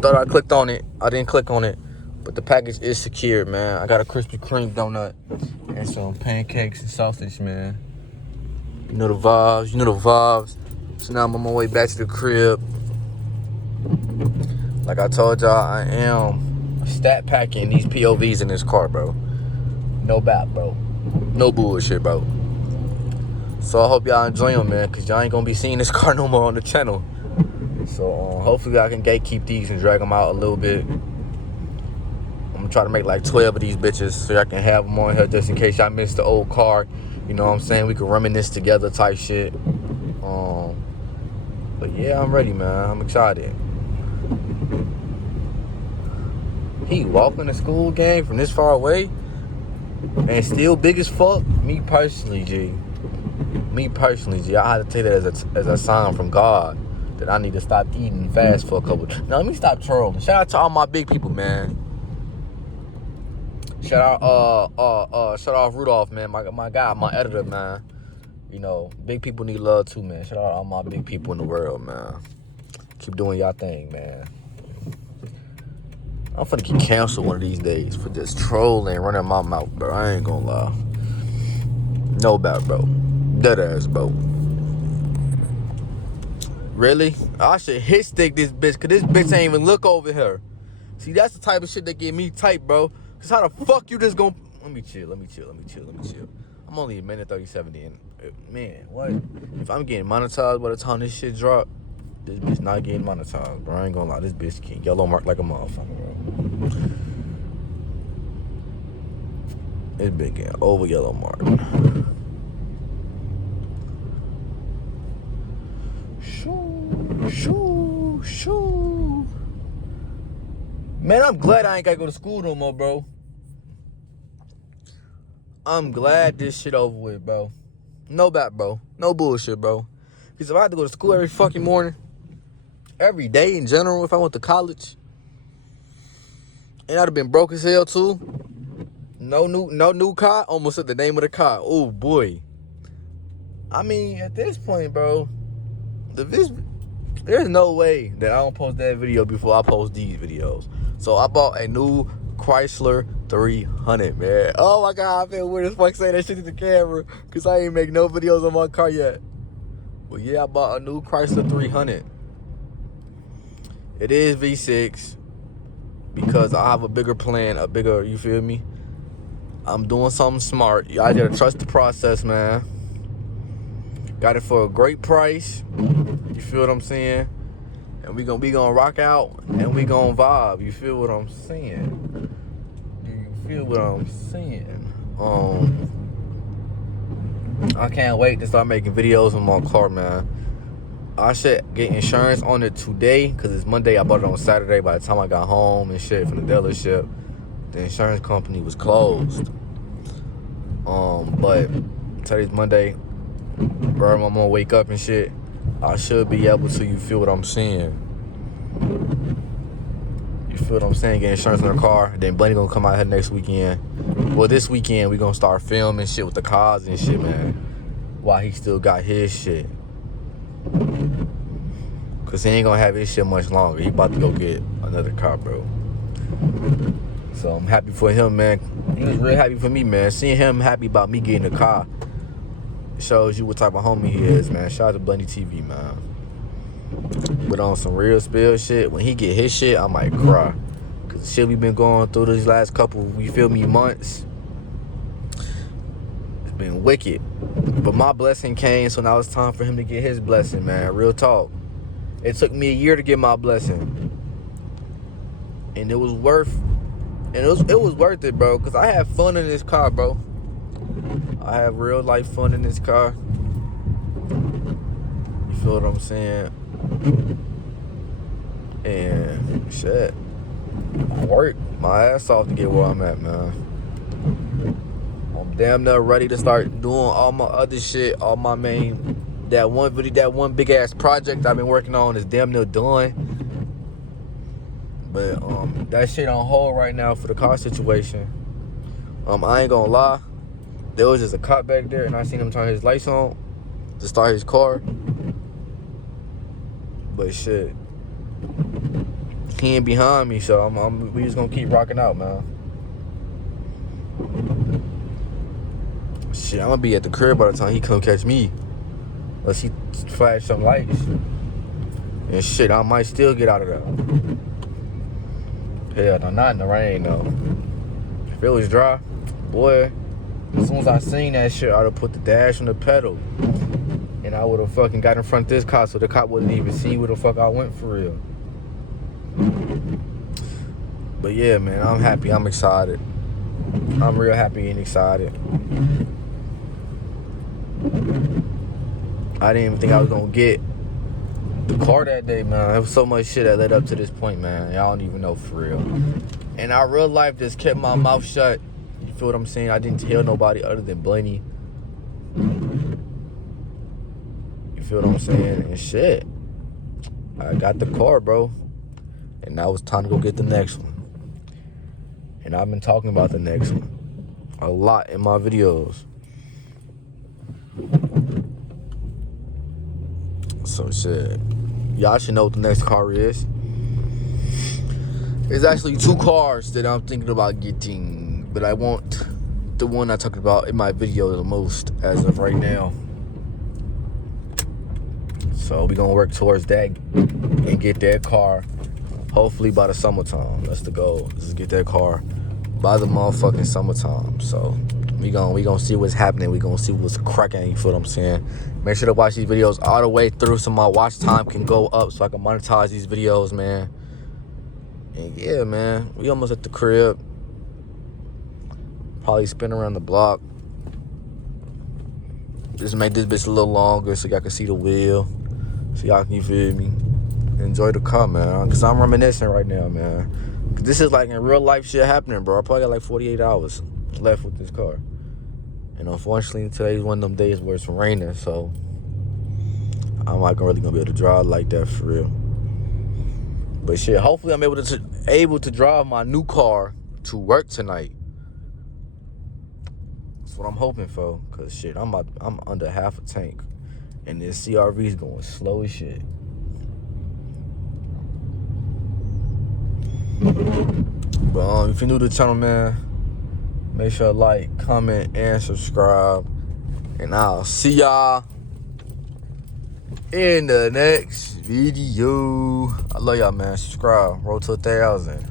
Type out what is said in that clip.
thought I clicked on it. I didn't click on it. But the package is secured, man. I got a Krispy Kreme donut and some pancakes and sausage, man. You know the vibes. So now I'm on my way back to the crib. Like I told y'all, I am stat packing these POVs in this car, bro. No bap, bro. No bullshit, bro. So I hope y'all enjoy them, man, because y'all ain't going to be seeing this car no more on the channel. So hopefully I can gatekeep these and drag them out a little bit. I'm going to try to make like 12 of these bitches so y'all can have them on here just in case y'all missed the old car. You know what I'm saying? We can reminisce together type shit. But yeah, I'm ready, man. I'm excited. He walking to school, gang, from this far away and still big as fuck. Me personally, G, I had to take that as a sign from God that I need to stop eating fast for a couple. Now let me stop trolling. Shout out to all my big people, man. Shout out Rudolph, man. My guy, my editor, man. You know, big people need love too, man. Shout out all my big people in the world, man. Keep doing y'all thing, man. I'm finna get canceled one of these days for just trolling and running my mouth, bro. I ain't gonna lie. No bad, bro. Dead ass, bro. Really? I should hit stick this bitch, cause this bitch ain't even look over here. See, that's the type of shit that get me tight, bro. Cause how the fuck you just gonna... Let me chill. I'm only a minute 37 in. Man, what? If I'm getting monetized by the time this shit drop, this bitch not getting monetized, bro. I ain't gonna lie. This bitch getting yellow mark like a motherfucker, bro. This bitch getting over yellow mark. Shoo. Man, I'm glad I ain't gotta go to school no more, bro. I'm glad this shit over with, bro. No bad, bro. No bullshit, bro. Because if I had to go to school every fucking morning, every day in general, if I went to college, and I'd have been broke as hell too. No new car. Almost said the name of the car. Oh boy. I mean, at this point, bro, there's no way that I don't post that video before I post these videos. So I bought a new Chrysler 300, man. Oh my God, I feel weird as fuck saying that shit to the camera because I ain't make no videos on my car yet. But yeah, I bought a new Chrysler 300. It is V6 because I have a bigger plan, you feel me? I'm doing something smart. Y'all gotta trust the process, man. Got it for a great price. You feel what I'm saying? And we gonna rock out and we gonna vibe. You feel what I'm saying? I can't wait to start making videos on my car, man. I should get insurance on it today because it's Monday. I bought it on Saturday. By the time I got home and shit from the dealership, the insurance company was closed. But today's Monday. Bro, I'm gonna wake up and shit. I should be able to, you feel what I'm saying? You feel what I'm saying? Get insurance on the car. Then Bunny gonna come out here next weekend. Well, this weekend we gonna start filming shit with the cars and shit, man. While he still got his shit. Cause he ain't gonna have his shit much longer. He about to go get another car, bro. So I'm happy for him, man. He was real happy for me, man. Seeing him happy about me getting a car shows you what type of homie he is, man. Shout out to Bunny TV, man. But on some real spill shit, when he get his shit, I might cry. Cause the shit we been going through these last couple, you feel me, months, it's been wicked. But my blessing came, so now it's time for him to get his blessing, man. Real talk. It took me a year to get my blessing. And it was worth it, bro. Cause I had fun in this car, bro. I have real life fun in this car. You feel what I'm saying? And shit, I worked my ass off to get where I'm at, man. I'm damn near ready to start doing all my other shit, all my that one big ass project I've been working on is damn near done. But that shit on hold right now for the car situation. I ain't gonna lie. There was just a cop back there, and I seen him turn his lights on to start his car. But shit, he ain't behind me, so we just gonna keep rocking out, man. Shit, I'm gonna be at the crib by the time he come catch me. Unless he flash some lights. And shit, I might still get out of there. Hell no, not in the rain though. If it was dry, boy, as soon as I seen that shit, I would've put the dash on the pedal. And I would've fucking got in front of this cop so the cop wouldn't even see where the fuck I went for real. But yeah, man, I'm happy. I'm excited. I'm real happy and excited. I didn't even think I was gonna get the car that day, man. There was so much shit that led up to this point, man. Y'all don't even know for real. And I real life just kept my mouth shut. You feel what I'm saying? I didn't tell nobody other than Blaney. You feel what I'm saying? And shit, I got the car, bro. And now it's time to go get the next one. And I've been talking about the next one a lot in my videos. So shit, y'all should know what the next car is. There's actually 2 cars that I'm thinking about getting, but I want the one I talked about in my video the most as of right now. So we gonna work towards that and get that car hopefully by the summertime. That's the goal. Is to get that car by the motherfucking summertime. So we gonna see what's happening. We gonna see what's cracking. You feel what I'm saying? Make sure to watch these videos all the way through so my watch time can go up so I can monetize these videos, man. And yeah, man, we almost at the crib. Probably spin around the block. Just make this bitch a little longer so y'all can see the wheel. So y'all can, you feel me, enjoy the car, man. Cause I'm reminiscing right now, man. Cause this is like in real life shit happening, bro. I probably got like 48 hours left with this car. And unfortunately, today's one of them days where it's raining, so I'm not really gonna be able to drive like that for real. But shit, hopefully I'm able to drive my new car to work tonight. That's what I'm hoping for. Cause shit, I'm under half a tank, and this CRV is going slow as shit. But if you're new to the channel, man, make sure to like, comment, and subscribe. And I'll see y'all in the next video. I love y'all, man. Subscribe. Roll to 1,000.